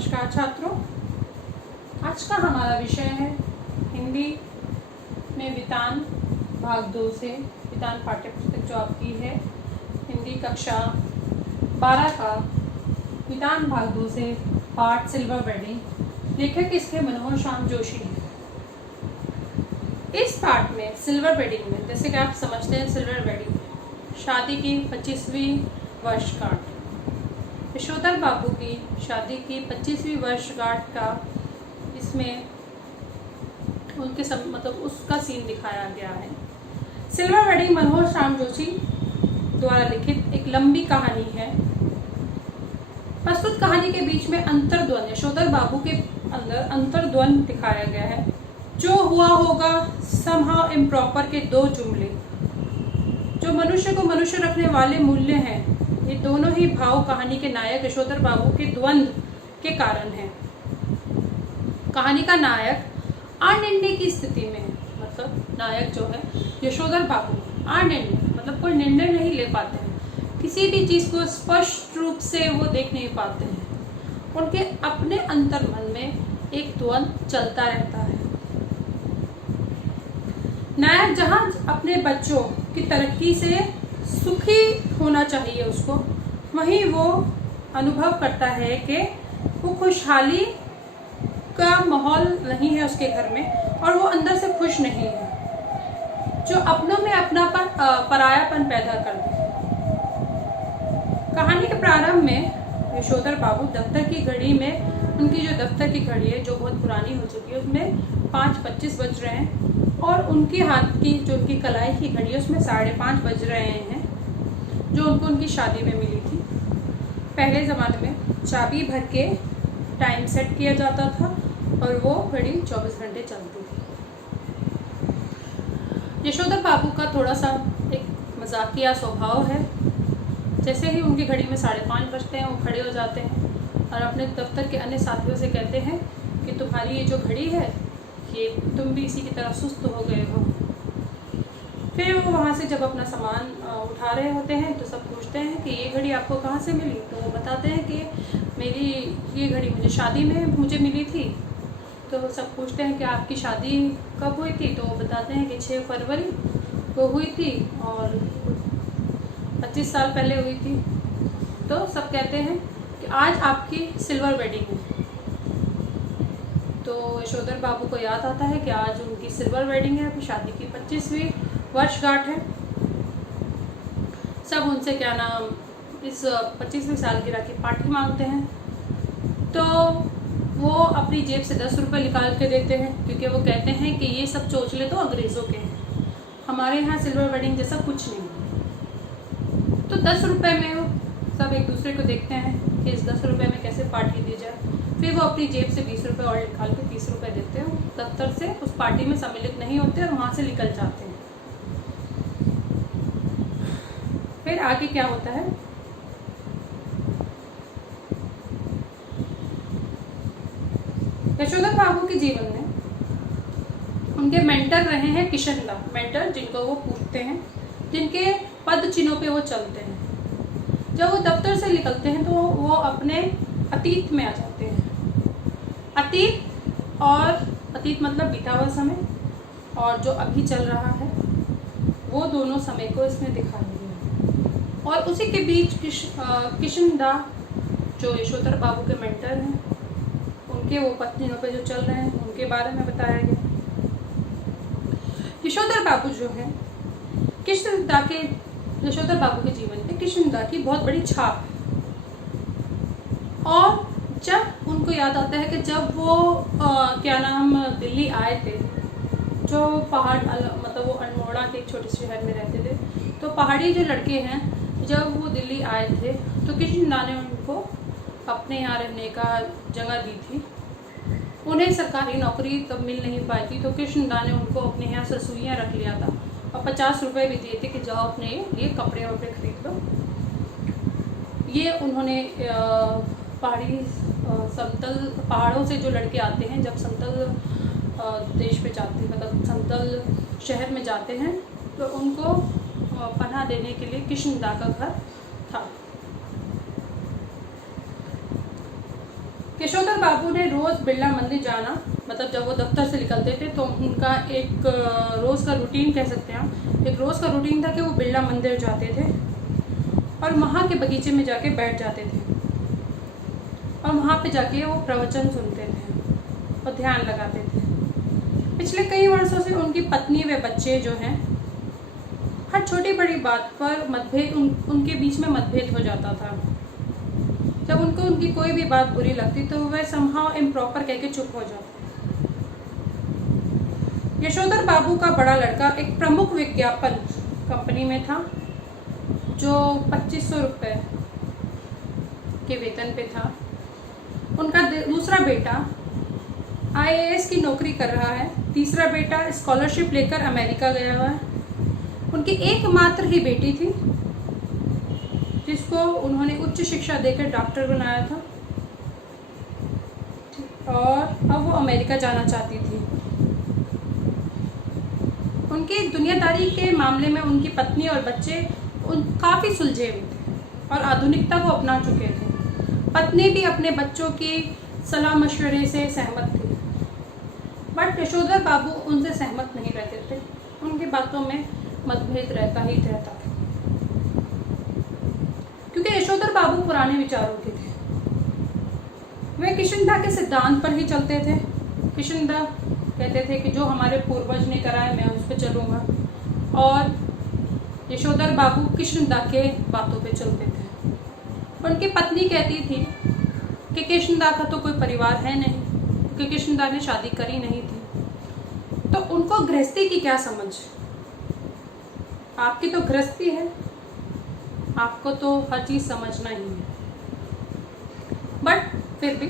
नमस्कार छात्रों, आज का हमारा विषय है हिंदी में वितान भाग 2 से वितान पाठ्य पुस्तक जो आपकी है हिंदी कक्षा 12 का वितान भाग 2 से पाठ सिल्वर वेडिंग। लेखक इसके मनोहर श्याम जोशी हैं। इस पाठ में सिल्वर वेडिंग में जैसे कि आप समझते हैं सिल्वर वेडिंग शादी की 25वीं वर्षगांठ, यशोधर बाबू की शादी की 25वीं वर्षगांठ का इसमें उनके मतलब उसका सीन दिखाया गया है। सिल्वर वेडिंग मनोहर श्याम जोशी द्वारा लिखित एक लंबी कहानी है। प्रस्तुत कहानी के बीच में अंतर्द्वंद, यशोधर बाबू के अंदर अंतर्द्वंद दिखाया गया है। जो हुआ होगा समहाउ इम्प्रॉपर के दो जुमले जो मनुष्य को मनुष्य रखने वाले मूल्य हैं, ये दोनों ही भाव कहानी के नायक यशोधर बाबू के द्वंद्व के कारण हैं। कहानी का नायक अनिर्णय की स्थिति में है, मतलब नायक जो है यशोधर बाबू अनिर्णय मतलब कोई निर्णय नहीं ले पाते हैं, किसी भी चीज को स्पष्ट रूप से वो देख नहीं पाते हैं। उनके अपने अंतर्मन में एक द्वंद्व चलता रहता है। नायक जहाँ अपने बच्चों की तरक्की से सुखी होना चाहिए उसको, वहीं वो अनुभव करता है कि वो खुशहाली का माहौल नहीं है उसके घर में और वो अंदर से खुश नहीं है, जो अपनों में अपनापन परायापन पैदा कर दे। कहानी के प्रारंभ में यशोधर बाबू दफ्तर की घड़ी में, उनकी जो दफ्तर की घड़ी है जो बहुत पुरानी हो चुकी है, उसमें 5:25 बज रहे हैं और उनके हाथ की जो उनकी कलाई की घड़ी है उसमें 5:30 बज रहे हैं, जो उनको उनकी शादी में मिली थी। पहले ज़माने में चाबी भर के टाइम सेट किया जाता था और वो घड़ी 24 घंटे चलती थी। यशोधर बाबू का थोड़ा सा एक मजाकिया स्वभाव है। जैसे ही उनकी घड़ी में 5:30 बजते हैं वो खड़े हो जाते हैं और अपने दफ्तर के अन्य साथियों से कहते हैं कि तुम्हारी ये जो घड़ी है ये तुम भी इसी की तरह सुस्त हो गए हो। फिर वो वहाँ से जब अपना सामान उठा रहे होते हैं तो सब पूछते हैं कि ये घड़ी आपको कहाँ से मिली, तो वो बताते हैं कि मेरी ये घड़ी मुझे शादी में मुझे मिली थी। तो सब पूछते हैं कि आपकी शादी कब हुई थी, तो वो बताते हैं कि 6 फरवरी को हुई थी और 25 साल पहले हुई थी। तो सब कहते हैं कि आज आपकी सिल्वर वेडिंग है। तो यशोधर बाबू को याद आता है कि आज उनकी सिल्वर वेडिंग है, अपनी शादी की 25वीं वर्षगांठ है। सब उनसे क्या नाम इस 25वीं सालगिरह की पार्टी मांगते हैं। तो वो अपनी जेब से 10 रुपये निकाल के देते हैं, क्योंकि वो कहते हैं कि ये सब चोचले तो अंग्रेज़ों के हैं, हमारे यहाँ सिल्वर वेडिंग जैसा कुछ नहीं। तो 10 रुपये में वो सब एक दूसरे को देखते हैं कि इस 10 रुपये में कैसे पार्टी दी जाए। फिर वो अपनी जेब से 20 रुपये और निकाल के 30 रुपये देते हैं। दफ्तर से उस पार्टी में सम्मिलित नहीं होते और वहाँ से निकल जाते हैं। फिर आगे क्या होता है, यशोधर बाबू के जीवन में उनके मेंटर रहे हैं किशनदा, मेंटर जिनको वो पूछते हैं, जिनके पद चिन्हों पे वो चलते हैं। जब वो दफ्तर से निकलते हैं तो वो अपने अतीत में आ जाते हैं। अतीत मतलब बीता हुआ समय और जो अभी चल रहा है वो दोनों समय को इसमें दिखाया गया। और उसी के बीच किशनदा जो यशोधर बाबू के मेंटर हैं, उनके वो पत्नियों पे जो चल रहे हैं उनके बारे में बताया गया। यशोधर बाबू जो है यशोधर बाबू के जीवन में किशनदा की बहुत बड़ी छाप है। और जब उनको याद आता है कि जब वो दिल्ली आए थे, जो पहाड़ मतलब वो अल्मोड़ा के एक छोटे से शहर में रहते थे, तो पहाड़ी जो लड़के हैं जब वो दिल्ली आए थे तो किशनदा ने उनको अपने यहाँ रहने का जगह दी थी। उन्हें सरकारी नौकरी तब मिल नहीं पाई थी, तो किशनदा ने उनको अपने यहाँ रसोइयाँ रख लिया था और 50 रुपये भी दिए थे कि जाओ अपने लिए कपड़े वपड़े खरीद लो। ये उन्होंने समतल पहाड़ों से जो लड़के आते हैं, जब समतल देश पे जाते मतलब समतल शहर में जाते हैं, तो उनको पनाह देने के लिए किशनदा का घर था। यशोधर बाबू ने रोज़ बिरला मंदिर जाना, मतलब जब वो दफ्तर से निकलते थे तो उनका एक रोज़ का रूटीन कह सकते हैं हम, एक रोज़ का रूटीन था कि वो बिरला मंदिर जाते थे और वहाँ के बगीचे में जाके बैठ जाते थे और वहाँ पे जाके वो प्रवचन सुनते थे और ध्यान लगाते थे। पिछले कई वर्षों से उनकी पत्नी व बच्चे जो हैं, हर छोटी बड़ी बात पर मतभेद उनके बीच में मतभेद हो जाता था। जब उनको उनकी कोई भी बात बुरी लगती तो वह समहाउ इम्प्रॉपर कह के चुप हो जाते। यशोधर बाबू का बड़ा लड़का एक प्रमुख विज्ञापन कंपनी में था जो 2500 रुपये के वेतन पे था। उनका दूसरा बेटा IAS की नौकरी कर रहा है। तीसरा बेटा स्कॉलरशिप लेकर अमेरिका गया हुआ है। उनकी एकमात्र ही बेटी थी जिसको उन्होंने उच्च शिक्षा देकर डॉक्टर बनाया था और अब वो अमेरिका जाना चाहती थी। उनकी दुनियादारी के मामले में उनकी पत्नी और बच्चे काफ़ी सुलझे हुए थे और आधुनिकता को अपना चुके थे। पत्नी भी अपने बच्चों की सलाह मशवरे से सहमत थी, बट यशोधर बाबू उनसे सहमत नहीं रहते थे। उनकी बातों में मतभेद रहता ही रहता था क्योंकि यशोधर बाबू पुराने विचारों के थे। वे किशनदा के सिद्धांत पर ही चलते थे। किशनदा कहते थे कि जो हमारे पूर्वज ने करा है मैं उस पर चलूँगा, और यशोधर बाबू किशनदा के बातों पे चलते थे। उनकी पत्नी कहती थी कि किशनदा का तो कोई परिवार है नहीं, क्योंकि किशनदा ने शादी करी नहीं थी, तो उनको गृहस्थी की क्या समझ। आपकी तो गृहस्थी है, आपको तो हर चीज़ समझना ही है। बट फिर भी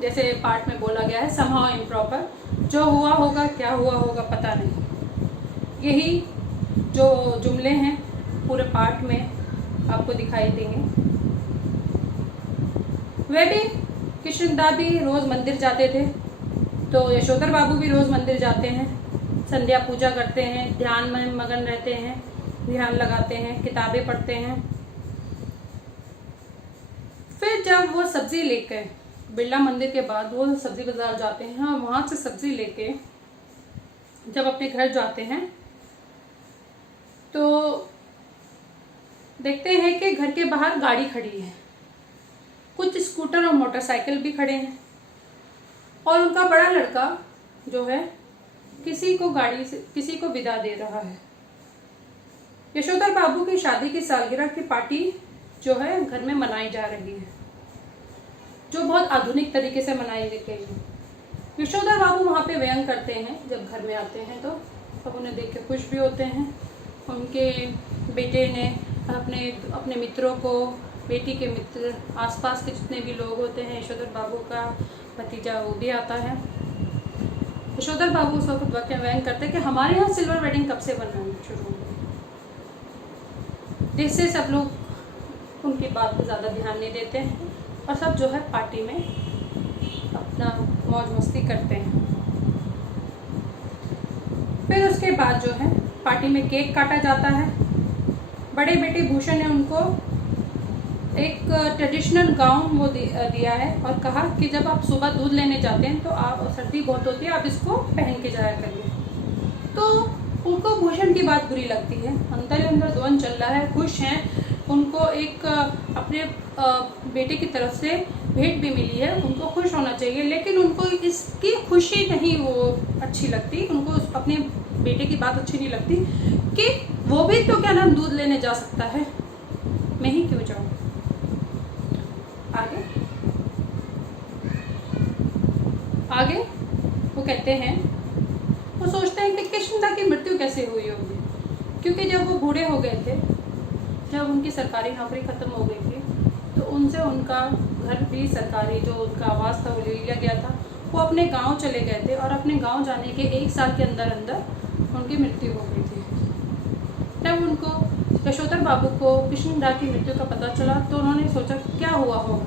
जैसे पार्ट में बोला गया है, समहाउ इम्प्रॉपर, जो हुआ होगा क्या हुआ होगा पता नहीं। यही जो जुमले हैं पूरे पार्ट में आपको दिखाई देंगे। वे भी किशनदा भी रोज़ मंदिर जाते थे, तो यशोधर बाबू भी रोज़ मंदिर जाते हैं, संध्या पूजा करते हैं, ध्यान में मगन रहते हैं, ध्यान लगाते हैं, किताबें पढ़ते हैं। फिर जब वो सब्ज़ी लेके बिरला मंदिर के बाद वो सब्ज़ी बाज़ार जाते हैं और वहाँ से सब्ज़ी लेके जब अपने घर जाते हैं तो देखते हैं कि घर के बाहर गाड़ी खड़ी है, कुछ स्कूटर और मोटरसाइकिल भी खड़े हैं, और उनका बड़ा लड़का जो है किसी को विदा दे रहा है। यशोधर बाबू की शादी की सालगिरह की पार्टी जो है घर में मनाई जा रही है, जो बहुत आधुनिक तरीके से मनाई गई है। यशोधर बाबू वहाँ पे व्यंग करते हैं जब घर में आते हैं, तो सब उन्हें देख के खुश भी होते हैं। उनके बेटे ने अपने मित्रों को, बेटी के मित्र, आसपास के जितने भी लोग होते हैं, यशोधर बाबू का भतीजा वो भी आता है। यशोधर बाबू उस वक्त व्यंग करते हैं कि हमारे यहाँ सिल्वर वेडिंग कब से बनना शुरू हो गई, जिससे सब लोग उनकी बात को ज़्यादा ध्यान नहीं देते हैं और सब जो है पार्टी में अपना मौज मस्ती करते हैं। फिर उसके बाद जो है पार्टी में केक काटा जाता है। बड़े बेटे भूषण ने उनको एक ट्रेडिशनल गाउन वो दिया है और कहा कि जब आप सुबह दूध लेने जाते हैं तो आप, सर्दी बहुत होती है, आप इसको पहन के जाया करिए। तो उनको भूषण की बात बुरी लगती है, अंदर ही अंदर द्वंद चल रहा है। खुश हैं, उनको एक अपने बेटे की तरफ से भेंट भी मिली है, उनको खुश होना चाहिए, लेकिन उनको इसकी खुशी नहीं वो अच्छी लगती। उनको अपने बेटे की बात अच्छी नहीं लगती कि वो भी तो क्या नाम दूध लेने जा सकता है, मैं ही क्यों जाऊँ। आगे वो कहते हैं, वो सोचते हैं कि किशनदा की मृत्यु कैसे हुई होगी, क्योंकि जब वो बूढ़े हो गए थे, जब उनकी सरकारी नौकरी ख़त्म हो गई थी, तो उनसे उनका घर भी सरकारी जो उनका आवास था वो ले लिया गया था। वो अपने गांव चले गए थे और अपने गांव जाने के 1 साल के अंदर अंदर उनकी मृत्यु हो गई थी। तब उनको यशोधर बाबू को किशनदा की मृत्यु का पता चला, तो उन्होंने सोचा क्या हुआ होगा,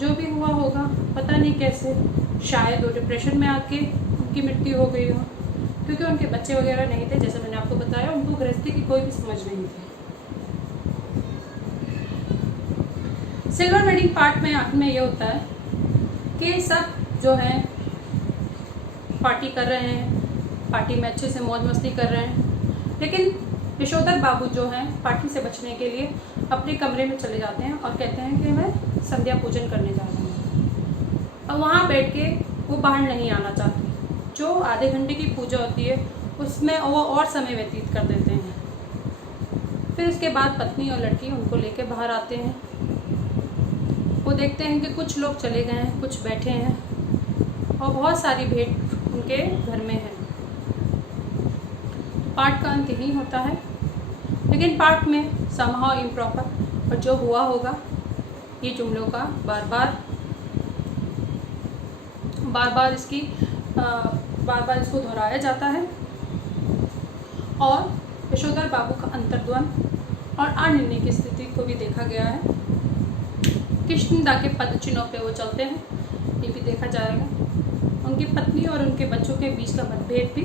जो भी हुआ होगा पता नहीं कैसे, शायद वो डिप्रेशन में आके उनकी मृत्यु हो गई हो, क्योंकि उनके बच्चे वगैरह नहीं थे। जैसे मैंने आपको बताया, उनको गृहस्थी की कोई भी समझ नहीं थी। सिल्वर वेडिंग पार्ट में आखिर में ये होता है कि सब जो है पार्टी कर रहे हैं, पार्टी में अच्छे से मौज मस्ती कर रहे हैं। लेकिन यशोधर बाबू जो हैं पार्टी से बचने के लिए अपने कमरे में चले जाते हैं और कहते हैं कि वह संध्या पूजन करने जा रहे हैं। और वहाँ बैठ के वो बाहर नहीं आना चाहती। जो आधे घंटे की पूजा होती है उसमें वो और समय व्यतीत कर देते हैं। फिर उसके बाद पत्नी और लड़की उनको लेके बाहर आते हैं। वो देखते हैं कि कुछ लोग चले गए हैं, कुछ बैठे हैं और बहुत सारी भीड़ उनके घर में है। पाठ का अंत यही होता है, लेकिन पाठ में समहाउ इम्प्रॉपर और जो हुआ होगा ये जुमलों का बार बार इसको दोहराया जाता है। और यशोधर बाबू का अंतर्द्वंद और अनिर्णय की स्थिति को भी देखा गया है। किष्किंधा के पद चिन्हों पे वो चलते हैं, ये भी देखा जाएगा। उनकी पत्नी और उनके बच्चों के बीच का मतभेद भी